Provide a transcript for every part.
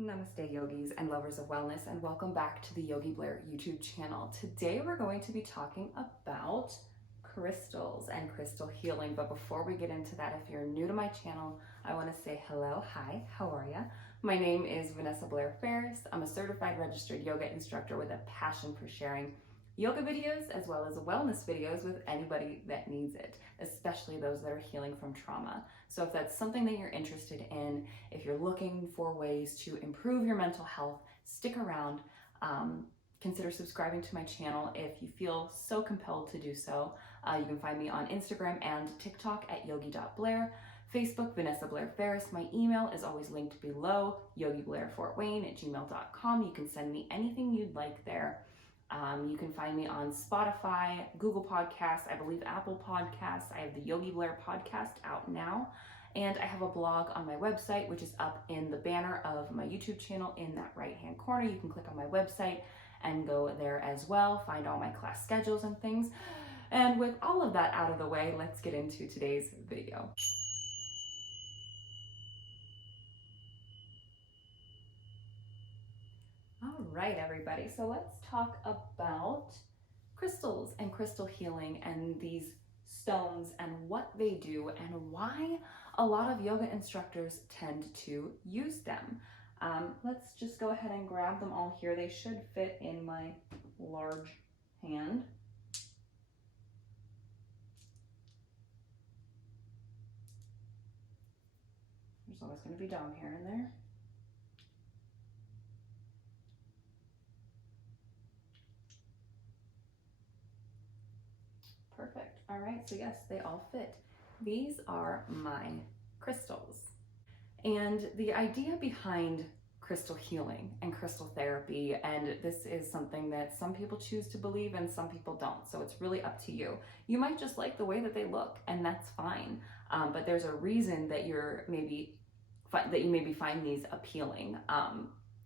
Namaste yogis and lovers of wellness, and welcome back to the Yogi Blair YouTube channel. Today we're going to be talking about crystals and crystal healing. But before we get into that, if you're new to my channel, I want to say hello, hi, how are ya? My name is Vanessa Blair Ferris. I'm a certified registered yoga instructor with a passion for sharing yoga videos as well as wellness videos with anybody that needs it, especially those that are healing from trauma. So if that's something that you're interested in, if you're looking for ways to improve your mental health, stick around. Consider subscribing to my channel if you feel so compelled to do so. You can find me on Instagram and TikTok at yogi.blair, Facebook, Vanessa Blair Ferris. My email is always linked below, yogiblairfortwayne@gmail.com. You can send me anything you'd like there. You can find me on Spotify, Google Podcasts, I believe Apple Podcasts. I have the Yogi Blair podcast out now. And I have a blog on my website, which is up in the banner of my YouTube channel in that right-hand corner. You can click on my website and go there as well, find all my class schedules and things. And with all of that out of the way, let's get into today's video. All right, everybody, so let's talk about crystals and crystal healing and these stones and what they do and why a lot of yoga instructors tend to use them. Let's just go ahead and grab them all here. They should fit in my large hand. There's always going to be dog hair in there. Perfect. All right, so yes, they all fit. These are my crystals. And the idea behind crystal healing and crystal therapy, and this is something that some people choose to believe and some people don't, so it's really up to you. You might just like the way that they look, and that's fine. But there's a reason that you maybe find these appealing.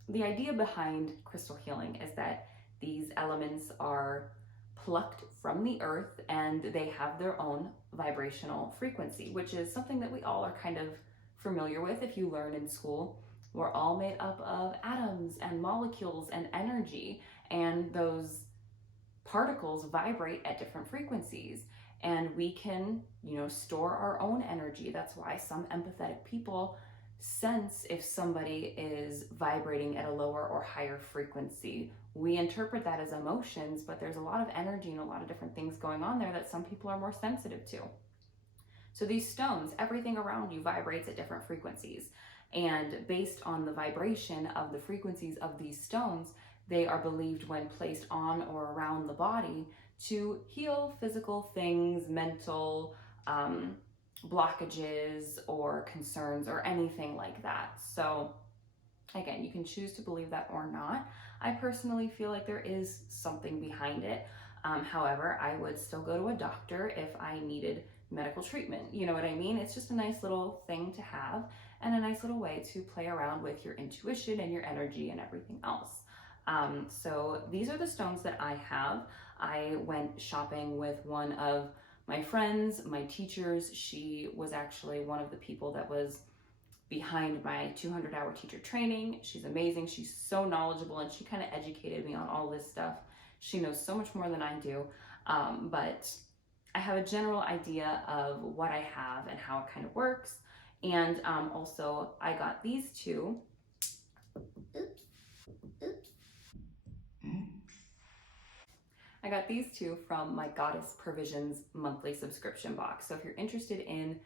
The idea behind crystal healing is that these elements are plucked from the earth and they have their own vibrational frequency, which is something that we all are kind of familiar with if you learn in school. We're all made up of atoms and molecules and energy, and those particles vibrate at different frequencies, and we can, store our own energy. That's why some empathetic people sense if somebody is vibrating at a lower or higher frequency. We interpret that as emotions, but there's a lot of energy and a lot of different things going on there that some people are more sensitive to. So these stones, everything around you vibrates at different frequencies. And based on the vibration of the frequencies of these stones, they are believed when placed on or around the body to heal physical things, mental blockages or concerns or anything like that. So again, you can choose to believe that or not. I personally feel like there is something behind it. However, I would still go to a doctor if I needed medical treatment. You know what I mean? It's just a nice little thing to have and a nice little way to play around with your intuition and your energy and everything else. So these are the stones that I have. I went shopping with one of my friends, my teachers. She was actually one of the people that was behind my 200-hour teacher training. She's amazing. She's so knowledgeable, and she kind of educated me on all this stuff. She knows so much more than I do, but I have a general idea of what I have and how it kind of works. And also I got these two. I got these two from my Goddess Provisions monthly subscription box. So if you're interested in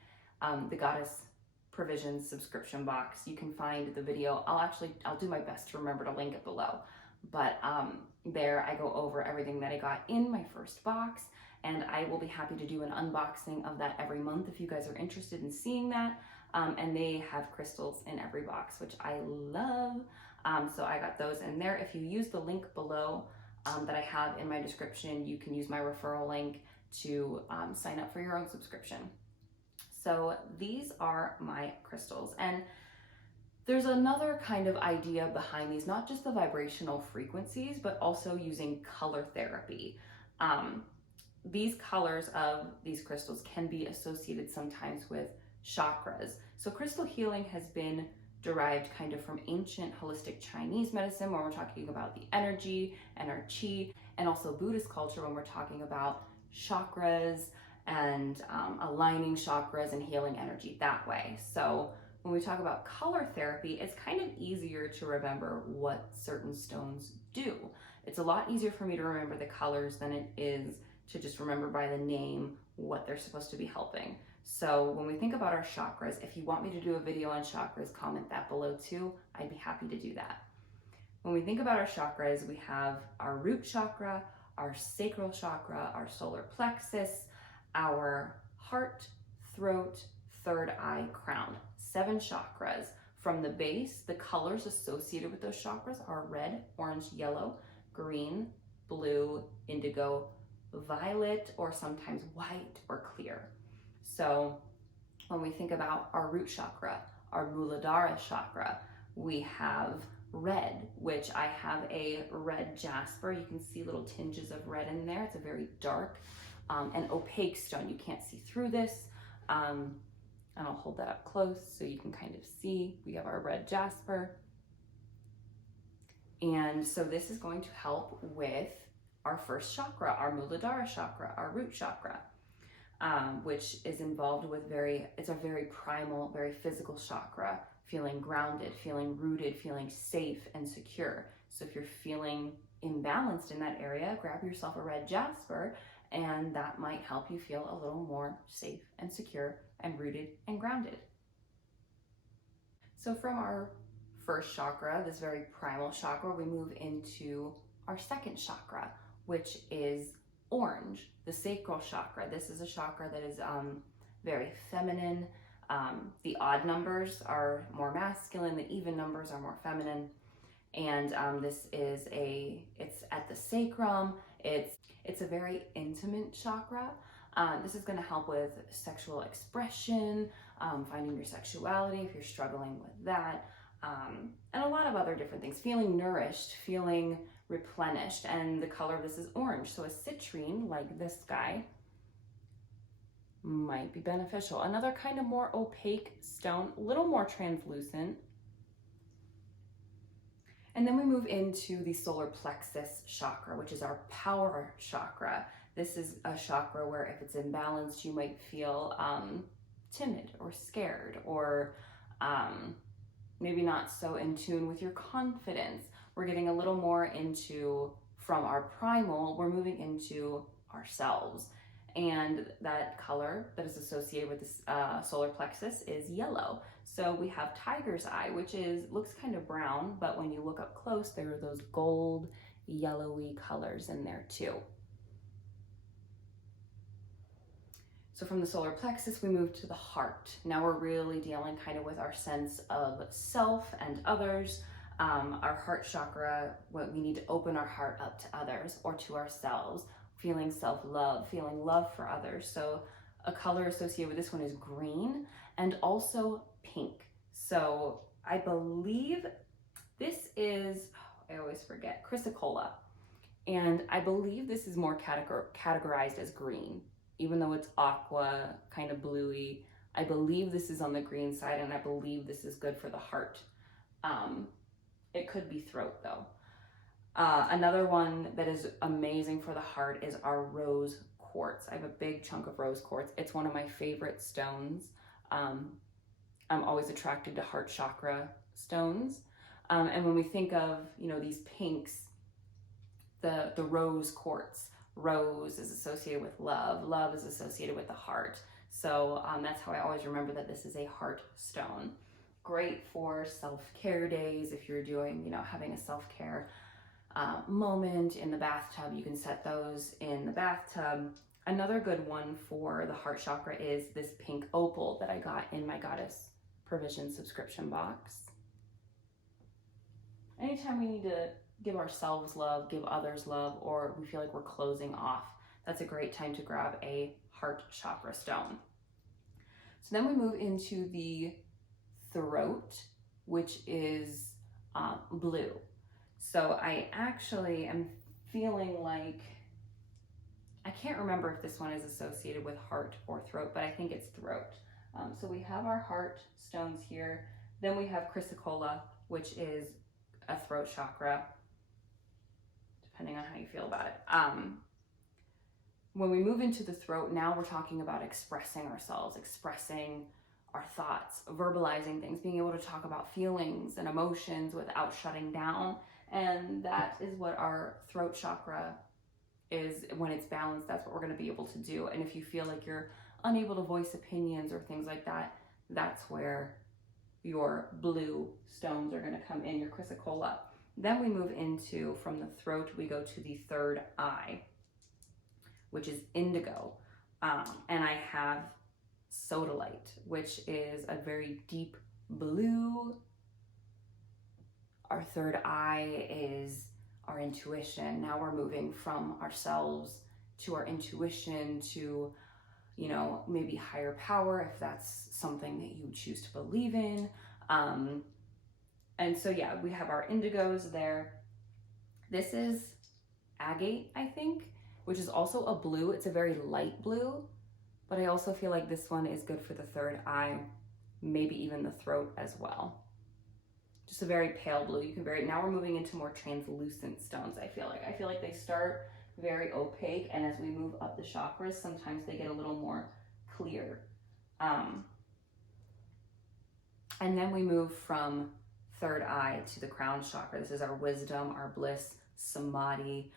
the Goddess Provisions subscription box, you can find the video. I'll do my best to remember to link it below. But there I go over everything that I got in my first box, and I will be happy to do an unboxing of that every month if you guys are interested in seeing that. And they have crystals in every box, which I love. So I got those in there. If you use the link below that I have in my description, you can use my referral link to sign up for your own subscription. So these are my crystals, and there's another kind of idea behind these, not just the vibrational frequencies, but also using color therapy. These colors of these crystals can be associated sometimes with chakras. So crystal healing has been derived kind of from ancient holistic Chinese medicine when we're talking about the energy and our chi, and also Buddhist culture when we're talking about chakras and aligning chakras and healing energy that way. So when we talk about color therapy, it's kind of easier to remember what certain stones do. It's a lot easier for me to remember the colors than it is to just remember by the name what they're supposed to be helping. So when we think about our chakras, if you want me to do a video on chakras, comment that below too. I'd be happy to do that. When we think about our chakras, we have our root chakra, our sacral chakra, our solar plexus, our heart, throat, third eye, crown. 7 chakras. From the base, the colors associated with those chakras are red, orange, yellow, green, blue, indigo, violet, or sometimes white or clear. So when we think about our root chakra, our Muladhara chakra, we have red, which I have a red jasper. You can see little tinges of red in there. It's a very dark and opaque stone. You can't see through this. And I'll hold that up close so you can kind of see. We have our red jasper. And so this is going to help with our first chakra, our Muladhara chakra, our root chakra, which is involved with it's a very primal, very physical chakra, feeling grounded, feeling rooted, feeling safe and secure. So if you're feeling imbalanced in that area, grab yourself a red jasper, and that might help you feel a little more safe and secure and rooted and grounded. So from our first chakra, this very primal chakra, we move into our second chakra, which is orange, the sacral chakra. This is a chakra that is very feminine. The odd numbers are more masculine, the even numbers are more feminine. And it's at the sacrum. It's a very intimate chakra. This is going to help with sexual expression, finding your sexuality if you're struggling with that, and a lot of other different things. Feeling nourished, feeling replenished, and the color of this is orange. So a citrine, like this guy, might be beneficial. Another kind of more opaque stone, a little more translucent. And then we move into the solar plexus chakra, which is our power chakra. This is a chakra where if it's imbalanced, you might feel timid or scared, or maybe not so in tune with your confidence. We're getting a little more into, from our primal, we're moving into ourselves. And that color that is associated with this solar plexus is yellow. So we have tiger's eye, which looks kind of brown, but when you look up close, there are those gold, yellowy colors in there too. So from the solar plexus, we move to the heart. Now we're really dealing kind of with our sense of self and others. Our heart chakra, we need to open our heart up to others or to ourselves, feeling self-love, feeling love for others. So a color associated with this one is green and also pink. So I believe this is, I always forget, chrysocolla. And I believe this is more categorized as green, even though it's aqua, kind of bluey. I believe this is on the green side, and I believe this is good for the heart. It could be throat though. Another one that is amazing for the heart is our rose quartz. I have a big chunk of rose quartz. It's one of my favorite stones. I'm always attracted to heart chakra stones. And when we think of, these pinks, the rose quartz, rose is associated with love. Love is associated with the heart. So that's how I always remember that this is a heart stone. Great for self-care days. If you're doing, having a self-care moment in the bathtub, you can set those in the bathtub. Another good one for the heart chakra is this pink opal that I got in my Goddess Provision subscription box. Anytime we need to give ourselves love, give others love, or we feel like we're closing off, that's a great time to grab a heart chakra stone. So then we move into the throat, which is blue. So I actually am feeling like, I can't remember if this one is associated with heart or throat, but I think it's throat. So we have our heart stones here. Then we have chrysocolla, which is a throat chakra, depending on how you feel about it. When we move into the throat, now we're talking about expressing ourselves, expressing our thoughts, verbalizing things, being able to talk about feelings and emotions without shutting down. And that is what our throat chakra is. When it's balanced, that's what we're going to be able to do. And if you feel like you're unable to voice opinions or things like that, that's where your blue stones are going to come in, your chrysocolla. Then we move into, from the throat, we go to the third eye, which is indigo. And I have sodalite, which is a very deep blue. Our third eye is our intuition. Now we're moving from ourselves to our intuition, to, you know, maybe higher power, if that's something that you choose to believe in. And so, yeah, we have our indigos there. This is agate, I think, which is also a blue. It's a very light blue, but I also feel like this one is good for the third eye, maybe even the throat as well. Just a very pale blue. You can now we're moving into more translucent stones, I feel like. I feel like they start very opaque, and as we move up the chakras, sometimes they get a little more clear. And then we move from third eye to the crown chakra. This is our wisdom, our bliss, samadhi,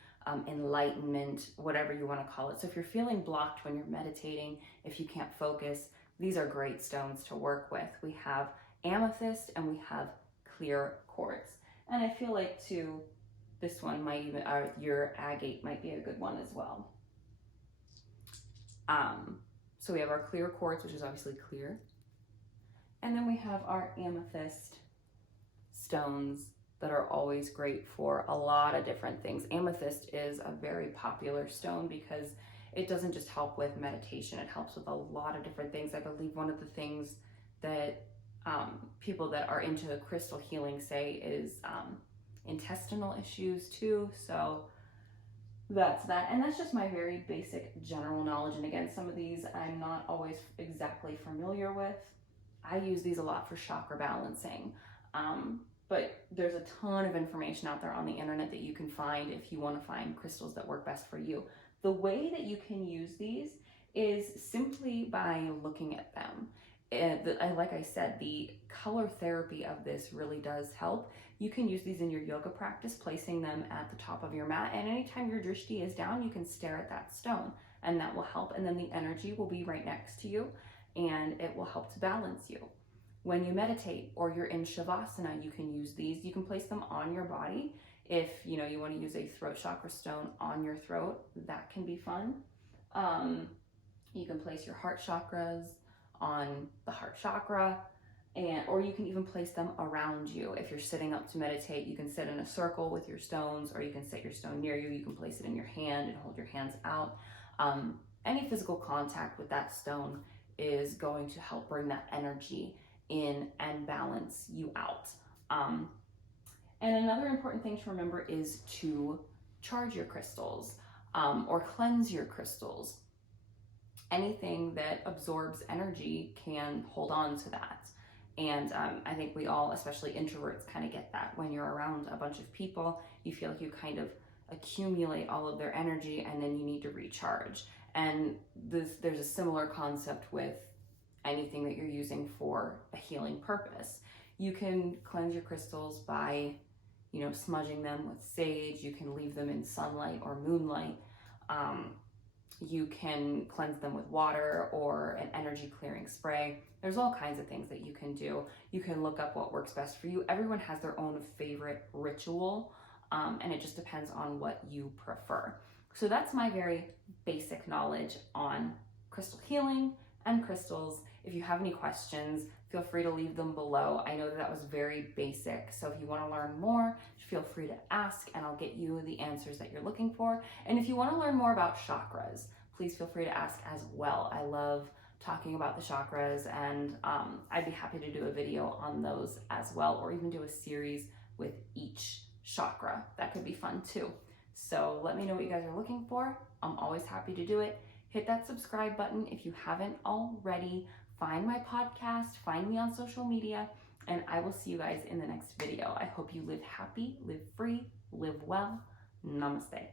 enlightenment, whatever you want to call it. So if you're feeling blocked when you're meditating, if you can't focus, these are great stones to work with. We have amethyst and we have clear quartz. And I feel like too, this one might even, your agate might be a good one as well. So we have our clear quartz, which is obviously clear. And then we have our amethyst stones that are always great for a lot of different things. Amethyst is a very popular stone because it doesn't just help with meditation, it helps with a lot of different things. I believe one of the things that people that are into crystal healing say is intestinal issues too. So that's that. And that's just my very basic general knowledge. And again, some of these I'm not always exactly familiar with. I use these a lot for chakra balancing. But there's a ton of information out there on the internet that you can find if you want to find crystals that work best for you. The way that you can use these is simply by looking at them. Like I said, the color therapy of this really does help. You can use these in your yoga practice, placing them at the top of your mat. And anytime your drishti is down, you can stare at that stone and that will help. And then the energy will be right next to you and it will help to balance you. When you meditate or you're in shavasana, you can use these. You can place them on your body. If you want to use a throat chakra stone on your throat, that can be fun. You can place your heart chakras on the heart chakra, or you can even place them around you. If you're sitting up to meditate, you can sit in a circle with your stones, or you can set your stone near you. You can place it in your hand and hold your hands out. Any physical contact with that stone is going to help bring that energy in and balance you out. And another important thing to remember is to charge your crystals or cleanse your crystals. Anything that absorbs energy can hold on to that. And I think we all, especially introverts, kind of get that. When you're around a bunch of people, you feel like you kind of accumulate all of their energy and then you need to recharge. And there's a similar concept with anything that you're using for a healing purpose. You can cleanse your crystals by, smudging them with sage. You can leave them in sunlight or moonlight. You can cleanse them with water or an energy clearing spray. There's all kinds of things that you can do. You can look up what works best for you. Everyone has their own favorite ritual, and it just depends on what you prefer. So that's my very basic knowledge on crystal healing and crystals. If you have any questions, feel free to leave them below. I know that was very basic, so if you want to learn more, feel free to ask and I'll get you the answers that you're looking for. And if you want to learn more about chakras, please feel free to ask as well. I love talking about the chakras, and I'd be happy to do a video on those as well, or even do a series with each chakra. That could be fun too. So let me know what you guys are looking for. I'm always happy to do it. Hit that subscribe button if you haven't already. Find my podcast, find me on social media. And I will see you guys in the next video. I hope you live happy, live free, live well. Namaste.